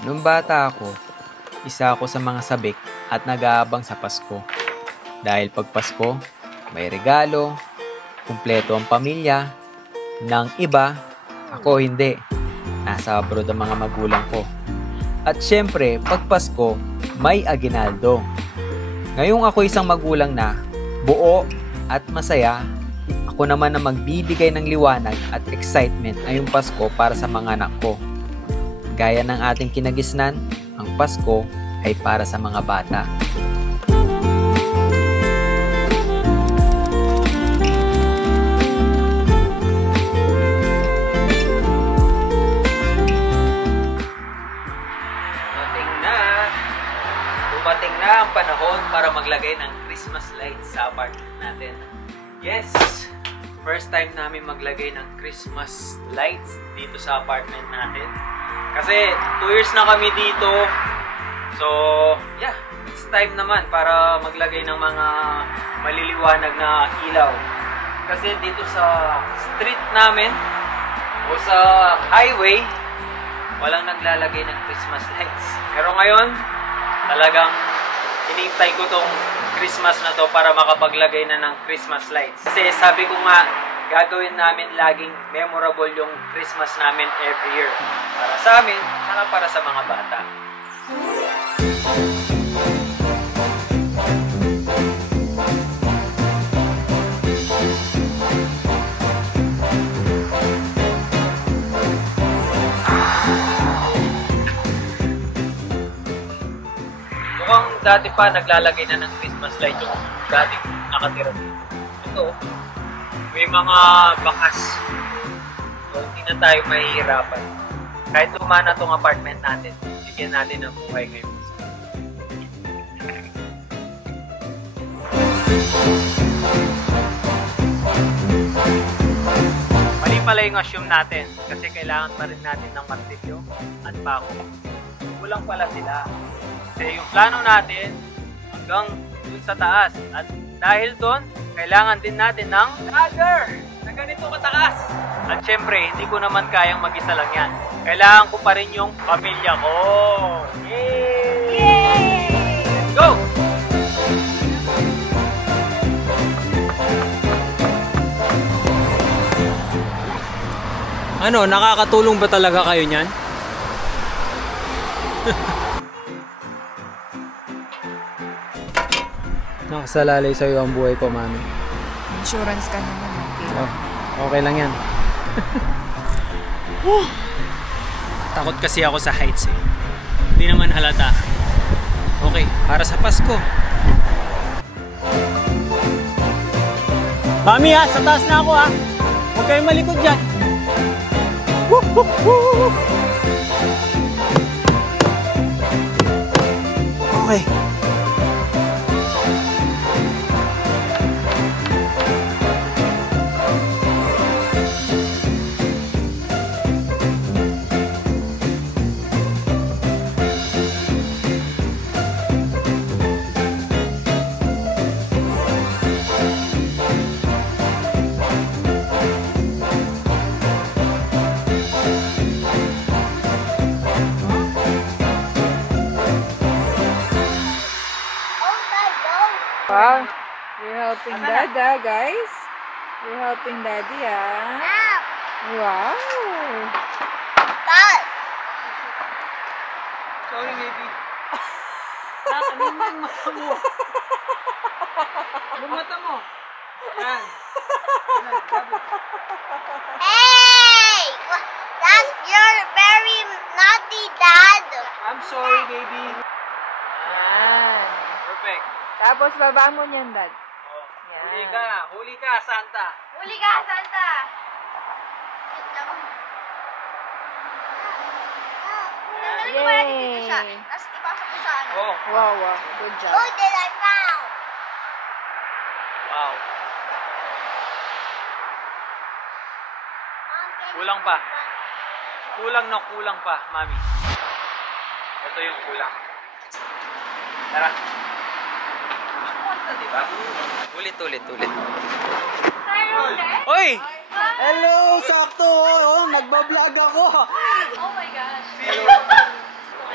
Nung bata ako, isa ako sa mga sabik at nag-aabang sa Pasko. Dahil pag Pasko, may regalo, kumpleto ang pamilya. Nang iba, ako hindi. Nasa abroad ang mga magulang ko. At syempre, pag Pasko, may aginaldo. Ngayong ako isang magulang na, buo at masaya, ako naman na magbibigay ng liwanag at excitement ngayong Pasko para sa mga anak ko. Gaya ng ating kinagisnan, ang Pasko ay para sa mga bata. Dumating na ang panahon para maglagay ng Christmas lights sa apartment natin. Yes! First time namin maglagay ng Christmas lights dito sa apartment natin. Kasi 2 years na kami dito. So, yeah, it's time naman para maglagay ng mga maliliwanag na ilaw. Kasi dito sa street namin o sa highway, walang naglalagay ng Christmas lights. Pero ngayon, talagang hinihintay ko tong Christmas na to para makapaglagay na ng Christmas lights. Kasi sabi ko nga, gagawin namin laging memorable yung Christmas namin every year. Para sa amin, saka para sa mga bata. Mukhang dati pa naglalagay na ng Christmas light yung dating nakatira dito. Ito, may mga bakas. So, hindi na tayo mahihirapan. Kahit luma na itong apartment natin, bigyan natin ng buhay ngayon. Mali pala yung assume natin kasi kailangan pa rin natin ng martilyo at pako. Kulang pala sila. Kasi yung plano natin hanggang dun sa taas. At dahil doon, kailangan din natin ng ladder na ganito kataas. At syempre, hindi ko naman kayang mag-isa lang yan. Kailangan ko pa rin yung pamilya ko. Yay! Yay! Let's go! Ano, nakakatulong ba talaga kayo niyan? Nakasalalay sa'yo ang buhay ko, mami. Insurance ka naman, okay? Oh, okay lang yan. Takot kasi ako sa heights eh. Hindi naman halata. Okay, para sa Pasko. Mami ha, sa taas na ako ha. Huwag kayong malikod dyan. Okay. Wow, you're helping Dada, guys. You're helping Daddy, ah. Wow. Dad! Sorry, baby. Nakanin mo yung mata mo. Yung mata mo. Yan. Hey! That's your very naughty dad. I'm sorry, baby. Yan. Perfect. Tapos baba mo niyan, Dad. Oh, Yan. huli ka, Santa. Huli ka, Santa. Naliwala dito siya. Tapos ipasok ko sa ano. Oh, Wow, wow. Good job. Oh, that I found. wow. Mom, can Kulang pa. Kulang pa, mami. Ito yung kulang. Tara. Diba? Ulit. Hoy! Hello! Sakto! Oh, nagbablog ako! Oh my gosh.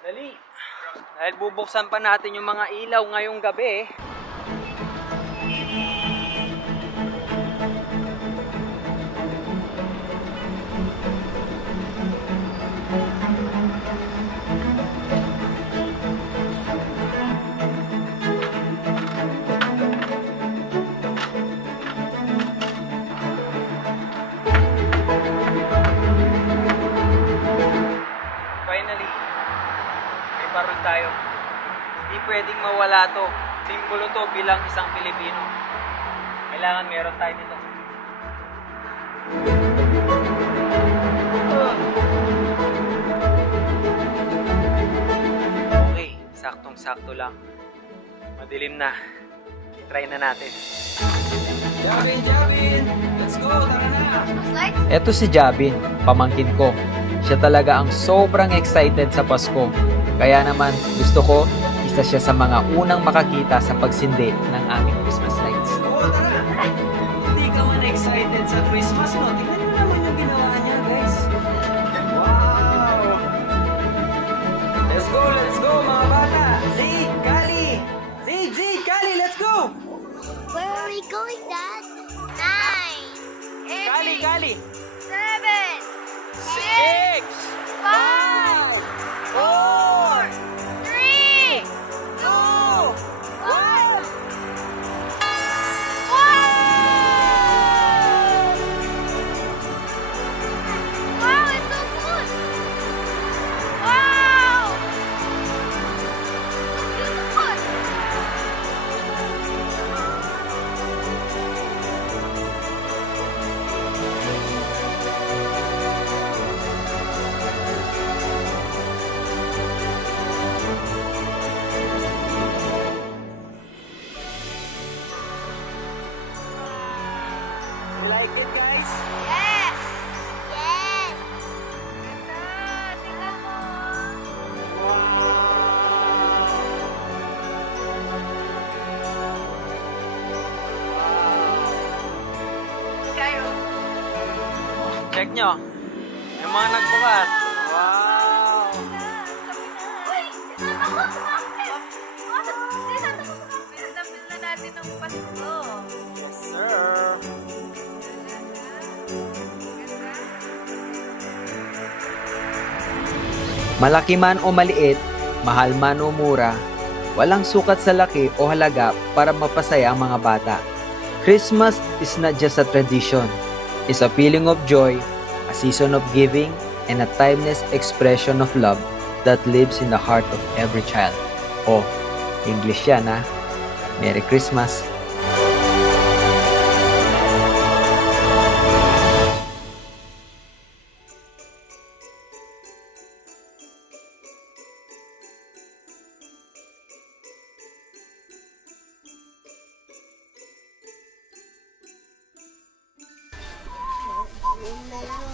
Dali. Dahil bubuksan pa natin yung mga ilaw ngayong gabi. Finally, may parol tayo. Hindi pwedeng mawala to. Simbolo to bilang isang Pilipino. Kailangan meron tayo dito. Okay, saktong-sakto lang. Madilim na. I-try na natin. Jabin! Let's go! Tara na! Christmas lights? Eto si Jabin, pamangkin ko. Siya talaga ang sobrang excited sa Pasko. Kaya naman, gusto ko, isa siya sa mga unang makakita sa pagsindi ng aming Christmas lights. Oo, tara! Hindi ka man excited sa Christmas, no? Tingnan mo naman yung ginawa niya, guys. Wow! Let's go, mga bata! Zeke, Kali! Zeke, Kali, let's go! Where are we going, Dad? 9, Kali! 7, 6, 5, 4, 3, 2, 1. Wow, it's so good. Wow. Beautiful. You like it, guys? Yes. Yes. Ganda. Tingnan mo. Kayo. Check nyo. Yung mga nagbukas. Wow! Uy! Sinata ko sa akin! Sinata ko sa akin! Pinagdapil na natin ng Pasko. Yes, sir! Malaki man o maliit, mahal man o mura, walang sukat sa laki o halaga para mapasaya ang mga bata. Christmas is not just a tradition. It's a feeling of joy, a season of giving, and a timeless expression of love that lives in the heart of every child. Oh, English yan ha. Merry Christmas! Yung dalawa